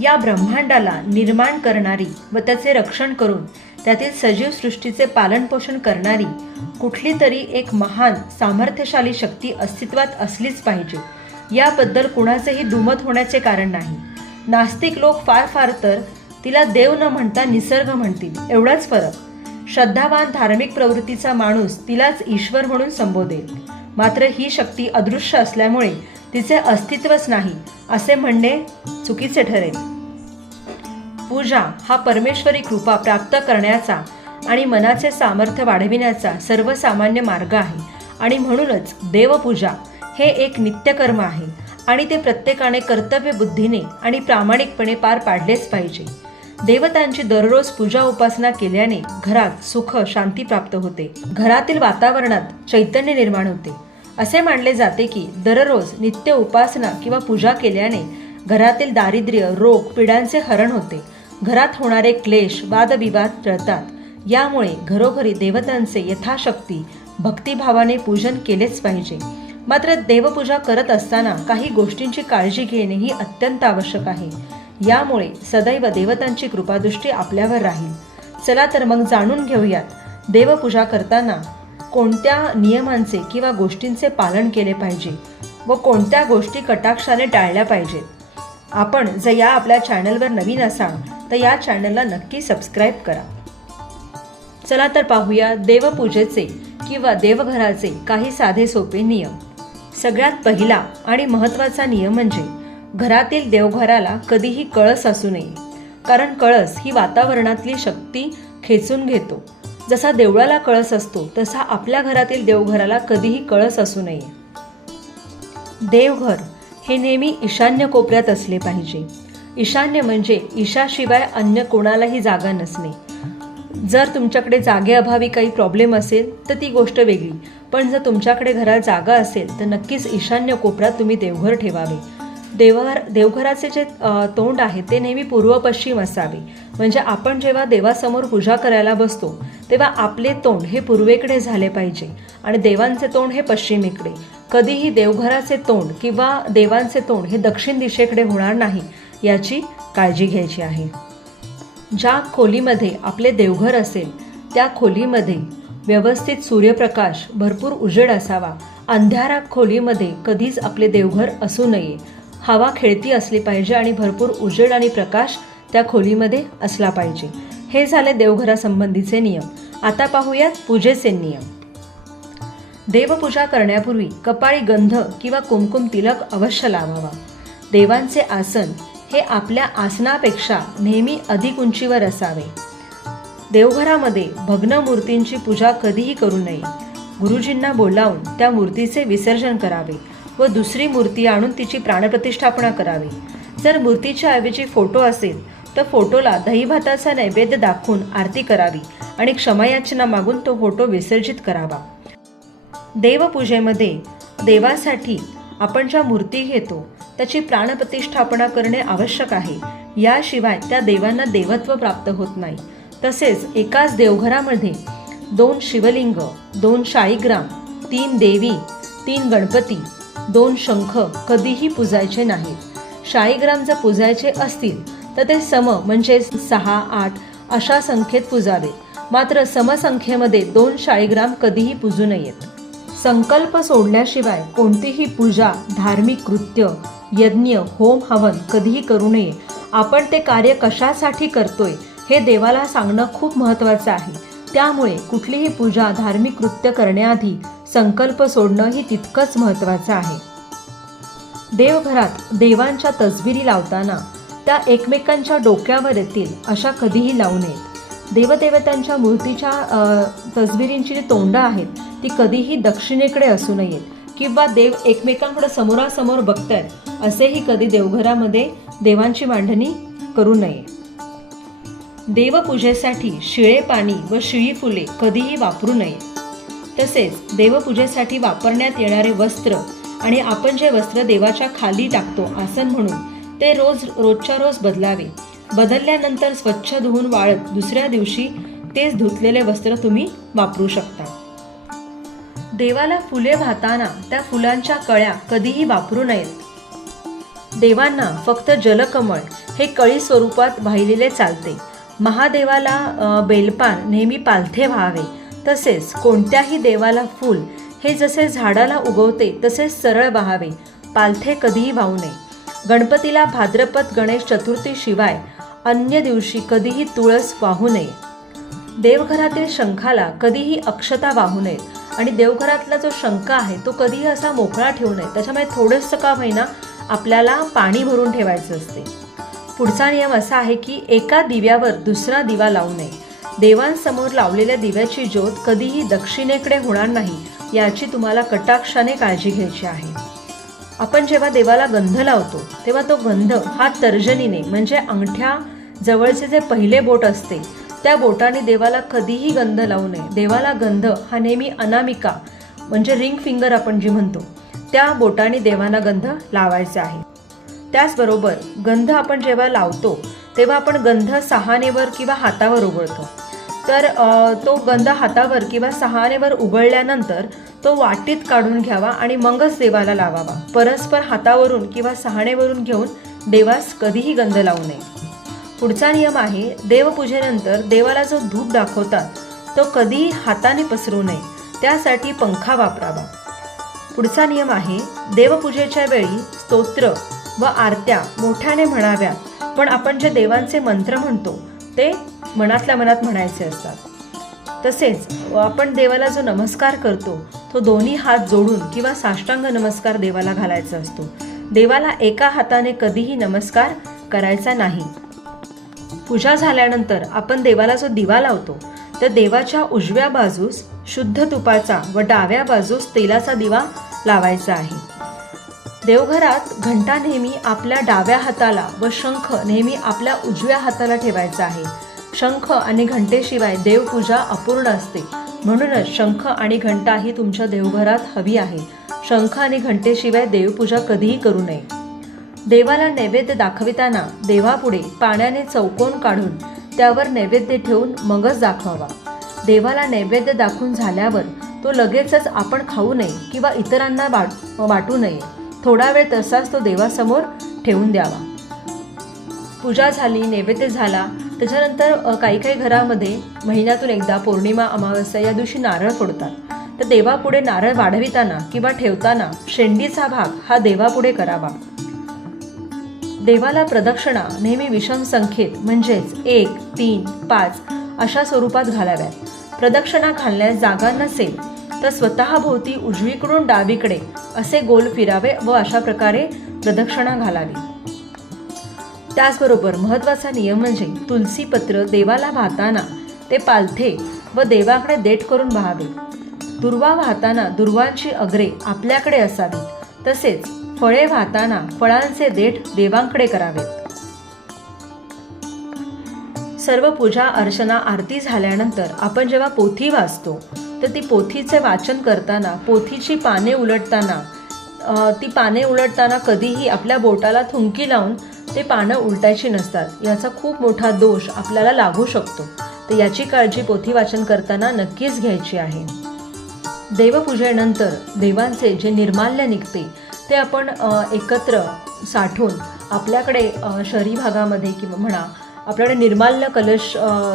या ब्रह्मांडाला निर्माण करणारी व त्याचे रक्षण करून त्यातील सजीव सृष्टीचे पालनपोषण करणारी कुठली तरी एक महान सामर्थ्यशाली शक्ती अस्तित्वात असलीच पाहिजे, याबद्दल कुणाचेही दुमत होण्याचे कारण नाही. नास्तिक लोक फार फार तर तिला देव न म्हणता निसर्ग म्हणतील, एवढाच फरक. श्रद्धावान धार्मिक प्रवृत्तीचा माणूस तिलाच ईश्वर म्हणून संबोधेल. मात्र ही शक्ती अदृश्य असल्यामुळे तिचे अस्तित्वच नाही असे म्हणणे चुकीचे ठरेल. पूजा हा परमेश्वरी कृपा प्राप्त करण्याचा आणि मनाचे सामर्थ्य वाढविण्याचा सर्वसामान्य मार्ग आहे आणि म्हणूनच देवपूजा हे एक नित्यकर्म आहे आणि ते प्रत्येकाने कर्तव्य बुद्धीने आणि प्रामाणिकपणे पार पाडलेच पाहिजे. देवतांची दररोज पूजा उपासना केल्याने घरात सुख शांती प्राप्त होते, घरातील वातावरणात चैतन्य निर्माण होते. असे मानले जाते की दररोज नित्य उपासना किंवा पूजा केल्याने घरातील दारिद्र्य, रोग, पिढ्यांचे हरण होते. घरात होणारे क्लेश, वादविवाद टळतात. यामुळे घरोघरी देवतांचे यथाशक्ती भक्तिभावाने पूजन केलेच पाहिजे. मात्र देवपूजा करत असताना काही गोष्टींची काळजी घेणे ही अत्यंत आवश्यक आहे. यामुळे सदैव देवतांची कृपादृष्टी आपल्यावर राहील. चला तर मग जाणून घेऊयात देवपूजा करताना कोणत्या नियमांचे किंवा गोष्टींचे पालन केले पाहिजे व कोणत्या गोष्टी कटाक्षाने टाळल्या पाहिजेत. आपण जर या आपल्या चॅनलवर नवीन असाल तर या चॅनलला नक्की सबस्क्राईब करा. चला तर पाहूया देवपूजेचे किंवा देवघराचे काही साधे सोपे नियम. सगळ्यात पहिला आणि महत्त्वाचा नियम म्हणजे घरातील देवघराला कधीही कळस असू नये, कारण कळस ही वातावरणातली शक्ती खेचून घेतो. जसा देवळाला कळस असतो तसा आपल्या घरातील देवघराला कधीही कळस असू नये. देवघर हे नेहमी ईशान्य कोपऱ्यात असले पाहिजे. ईशान्य म्हणजे ईशाशिवाय अन्य कोणालाही जागा नसणे. जर तुमच्याकडे जागेअभावी काही प्रॉब्लेम असेल तर ती गोष्ट वेगळी, पण जर तुमच्याकडे घरात जागा असेल तर नक्कीच ईशान्य कोपऱ्यात तुम्ही देवघर ठेवावे. देवघराचे जे तोंड आहे ते नेहमी पूर्व पश्चिम असावे. म्हणजे आपण जेव्हा देवासमोर पूजा करायला बसतो तेव्हा आपले तोंड हे पूर्वेकडे झाले पाहिजे आणि देवांचे तोंड हे पश्चिमेकडे. कधीही देवघराचे तोंड किंवा देवांचे तोंड हे दक्षिण दिशेकडे होणार नाही, याची काळजी घ्यायची आहे. ज्या खोलीमध्ये आपले देवघर असेल त्या खोलीमध्ये व्यवस्थित सूर्यप्रकाश, भरपूर उजेड असावा. अंधारा खोलीमध्ये कधीच आपले देवघर असू नये. हवा खेळती असली पाहिजे आणि भरपूर उजेड आणि प्रकाश त्या खोलीमध्ये असला पाहिजे. हे झाले देवघरासंबंधीचे नियम. आता पाहूयात पूजेचे नियम. देवपूजा करण्यापूर्वी कपाळी गंध किंवा कुमकुम तिलक अवश्य लावावा. देवांचे आसन हे आपल्या आसनापेक्षा नेहमी अधिक उंचीवर असावे. देवघरामध्ये भग्न मूर्तींची पूजा कधीही करू नये. गुरुजींना बोलावून त्या मूर्तीचे विसर्जन करावे व दुसरी मूर्ती आणून तिची प्राणप्रतिष्ठापना करावी. जर मूर्तीच्या ऐवजी फोटो असेल तर फोटोला दहीभाताचा नैवेद्य दाखवून आरती करावी आणि क्षमायाचना मागून तो फोटो विसर्जित करावा. देवपूजेमध्ये देवासाठी आपण ज्या मूर्ती घेतो त्याची प्राणप्रतिष्ठापना करणे आवश्यक आहे. याशिवाय त्या देवांना देवत्व प्राप्त होत नाही. तसेच एकाच देवघरामध्ये 2 शिवलिंग, 2 शाळीग्राम, 3 देवी, 3 गणपती, 2 शंख कधीही पूजायचे नाहीत. शाळीग्राम जर पूजायचे असतील तर ते सम म्हणजे 6, 8 अशा संख्येत पूजावे. मात्र समसंख्येमध्ये 2 शाळीग्राम कधीही पूजू नयेत. संकल्प सोडल्याशिवाय कोणतीही पूजा, धार्मिक कृत्य, यज्ञ, होम, हवन कधीही करू नये. आपण ते कार्य कशासाठी करतोय हे देवाला सांगणं खूप महत्त्वाचं आहे. त्यामुळे कुठलीही पूजा, धार्मिक कृत्य करण्याआधी संकल्प सोडणं ही तितकंच महत्त्वाचं आहे. देवघरात देवांच्या तसबिरी लावताना त्या एकमेकांच्या डोक्यावर येतील अशा कधीही लावू नयेत. देवदेवतांच्या मूर्तीच्या तसबिरींची जी तोंडं आहेत ती कधीही दक्षिणेकडे असू नयेत किंवा देव एकमेकांकडे समोरासमोर बघतायत असेही कधी देवघरामध्ये देवांची मांडणी करू नये. देवपूजेसाठी शिळे पाणी व शिळी फुले कधीही वापरू नये. तसेच देवपूजेसाठी वापरण्यात येणारे वस्त्र आणि आपण जे वस्त्र देवाच्या खाली टाकतो आसन म्हणून ते रोजच्या रोज बदलावे. बदलल्यानंतर स्वच्छ धुवून वाळत दुसऱ्या दिवशी तेच धुतलेले वस्त्र तुम्ही वापरू शकता. देवाला फुले वाहताना त्या फुलांच्या कळ्या कधीही वापरू नयेत. देवांना फक्त जलकमळ हे कळी स्वरूपात वाहिलेले चालते. महादेवाला बेलपान नेहमी पालथे व्हावे. तसेच कोणत्याही देवाला फूल हे जसे झाडाला उगवते तसेच सरळ वाहावे, पालथे कधीही वाहू नये. गणपतीला भाद्रपद गणेश चतुर्थी शिवाय अन्य दिवशी कधीही तुळस वाहू नये. देवघरातील शंखाला कधीही अक्षता वाहू नयेत आणि देवघरातला जो शंख आहे तो कधीही असा मोकळा ठेवू नये. त्याच्यामुळे थोडंसं का होईना आपल्याला पाणी भरून ठेवायचं असते. पुढचा नियम असा आहे की एका दिव्यावर दुसरा दिवा लावू नये. देवांसमोर लावलेल्या दिव्याची ज्योत कधीही दक्षिणेकडे होणार नाही याची तुम्हाला कटाक्षाने काळजी घ्यायची आहे. आपण जेव्हा देवाला गंध लावतो तेव्हा तो गंध हा तर्जनीने म्हणजे अंगठ्या जवळचे जे पहिले बोट असते त्या बोटाने देवाला कधीही गंध लावू नये. देवाला गंध हा नेहमी अनामिका म्हणजे रिंग फिंगर आपण जी म्हणतो त्या बोटाने देवाला गंध लावायचा आहे. त्याचबरोबर गंध आपण जेव्हा लावतो तेव्हा आपण गंध सहानेवर किंवा हातावर उघळतो. तर तो गंध हातावर किंवा सहानेवर उघळल्यानंतर तो वाटीत काढून घ्यावा आणि मगच देवाला लावावा. परस्पर हातावरून किंवा सहानेवरून घेऊन देवास कधीही गंध लावू नये. पुढचा नियम आहे देवपूजेनंतर देवाला जो धूप दाखवतात तो कधीही हाताने पसरू नये. त्यासाठी पंखा वापरावा. पुढचा नियम आहे देवपूजेच्या वेळी स्तोत्र व आरत्या मोठ्याने म्हणाव्यात, पण आपण जे देवांचे मंत्र म्हणतो ते मनातल्या मनात म्हणायचे असतात. तसेच आपण देवाला जो नमस्कार करतो तो दोन्ही हात जोडून किंवा साष्टांग नमस्कार देवाला घालायचा असतो. देवाला एका हाताने कधीही नमस्कार करायचा नाही. पूजा झाल्यानंतर आपण देवाला जो दिवा लावतो तर देवाच्या उजव्या बाजूस शुद्ध तुपाचा व डाव्या बाजूस तेलाचा दिवा लावायचा आहे. देवघरात घंटा नेहमी आपल्या डाव्या हाताला व शंख नेहमी आपल्या उजव्या हाताला ठेवायचा आहे. शंख आणि घंटेशिवाय देवपूजा अपूर्ण असते. म्हणूनच शंख आणि घंटा ही तुमच्या देवघरात हवी आहे. शंख आणि घंटेशिवाय देवपूजा कधीही करू नये. देवाला नैवेद्य दाखविताना देवापुढे पाण्याने चौकोन काढून त्यावर नैवेद्य ठेवून मगच दाखवावा. देवाला नैवेद्य दाखवून झाल्यावर तो लगेचच आपण खाऊ नये किंवा इतरांना वाटू नये. थोडा वेळ तसाच तो देवासमोर ठेवून द्यावा. पूजा झाली, नैवेद्य झाला, त्याच्यानंतर काही काही घरामध्ये महिन्यातून एकदा पौर्णिमा अमावस्या या दिवशी नारळ फोडतात. तर देवापुढे नारळ वाढविताना किंवा ठेवताना शेंडीचा भाग हा देवापुढे करावा. देवाला प्रदक्षिणा नेहमी विषम संख्येत म्हणजेच 1, 3, 5 अशा स्वरूपात घालाव्यात. प्रदक्षिणा घालण्यास जागा नसेल तर स्वतःभोवती उजवीकडून डावीकडे असे गोल फिरावे व अशा प्रकारे प्रदक्षिणा घालावी. त्याचबरोबर महत्त्वाचा नियम म्हणजे तुलसीपत्र देवाला वाहताना ते पालथे व देवाकडे देठ करून वाहावे. दुर्वा वाहताना दुर्वांची अग्रे आपल्याकडे असावी. तसेच फळे वाहताना फळांचे देठ देवांकडे करावेत. सर्व पूजा अर्चना आरती झाल्यानंतर आपण जेव्हा पोथी वाचतो तर ती पोथीचे वाचन करताना पोथीची पाने उलटताना कधीही आपल्या बोटाला थुंकी लावून ते पानं उलटायची नसतात. याचा खूप मोठा दोष आपल्याला लागू शकतो. तर याची काळजी पोथी वाचन करताना नक्कीच घ्यायची आहे. देवपूजेनंतर देवांचे जे निर्माल्य निघते ते आपण एकत्र साठवून आपल्याकडे शहरी भागामध्ये किंवा म्हणा आपल्याकडे निर्माल्य कलश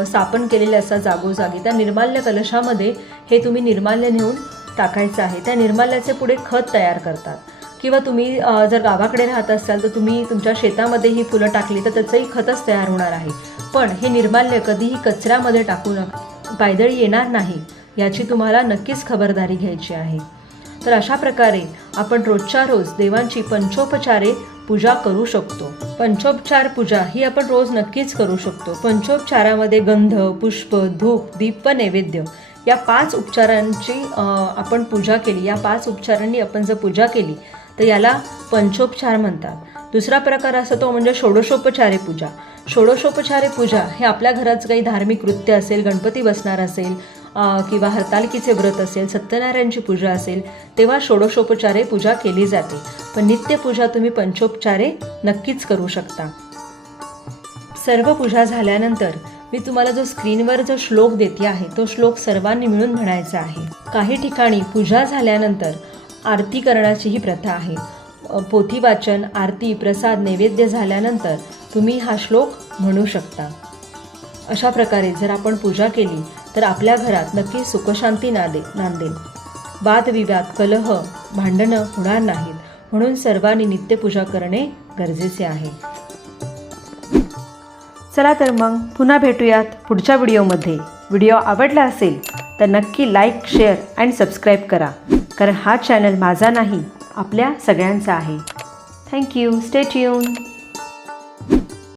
स्थापन केलेले असतात जागोजागी. त्या निर्माल्य कलशामध्ये हे तुम्ही निर्माल्य नेऊन टाकायचं आहे. त्या निर्माल्याचे पुढे खत तयार करतात. किंवा तुम्ही जर गावाकडे राहत असाल तर तुम्ही तुमच्या शेतामध्ये ही फुलं टाकली तर त्याचंही खतच तयार होणार आहे. पण हे निर्माल्य कधीही कचऱ्यामध्ये टाकू नका, पायदळी येणार नाही याची तुम्हाला नक्कीच खबरदारी घ्यायची आहे. तर अशा प्रकारे आपण रोजच्या रोज देवांची पंचोपचारे पूजा करू शकतो. पंचोपचार पूजा ही आपण रोज नक्कीच करू शकतो. पंचोपचारामध्ये गंध, पुष्प, धूप, दीप व नैवेद्य या 5 उपचारांची आपण पूजा केली. या 5 उपचारांनी आपण जर पूजा केली तर याला पंचोपचार म्हणतात. दुसरा प्रकार असतो तो म्हणजे षोडशोपचारे पूजा. षोडशोपचारे पूजा हे आपल्या घरात काही धार्मिक कृत्य असेल, गणपती बसणार असेल किंवा हरतालिकेचे व्रत असेल, सत्यनारायणची पूजा असेल तेव्हा षोडशोपचारे पूजा केली जाते. पण नित्यपूजा तुम्ही पंचोपचारे नक्कीच करू शकता. सर्व पूजा झाल्यानंतर मी तुम्हाला जो स्क्रीनवर जो श्लोक देते आहे तो श्लोक सर्वांनी मिळून म्हणायचा आहे. काही ठिकाणी पूजा झाल्यानंतर आरती करण्याची ही प्रथा आहे. पोथी वाचन, आरती, प्रसाद, नैवेद्य झाल्यानंतर तुम्ही हा श्लोक म्हणू शकता. अशा प्रकारे जर आपण पूजा केली तर आपल्या घरात नक्की सुखशांती नांदेल. वादविवाद, कलह, भांडणं होणार नाहीत. म्हणून सर्वांनी नित्यपूजा करणे गरजेचे आहे. चला तर मग पुन्हा भेटूयात पुढच्या व्हिडिओमध्ये. व्हिडिओ आवडला असेल तर नक्की लाईक, शेअर आणि सबस्क्राईब करा. कारण हा चॅनल माझा नाही, आपल्या सगळ्यांचा आहे. थँक्यू. Stay tune.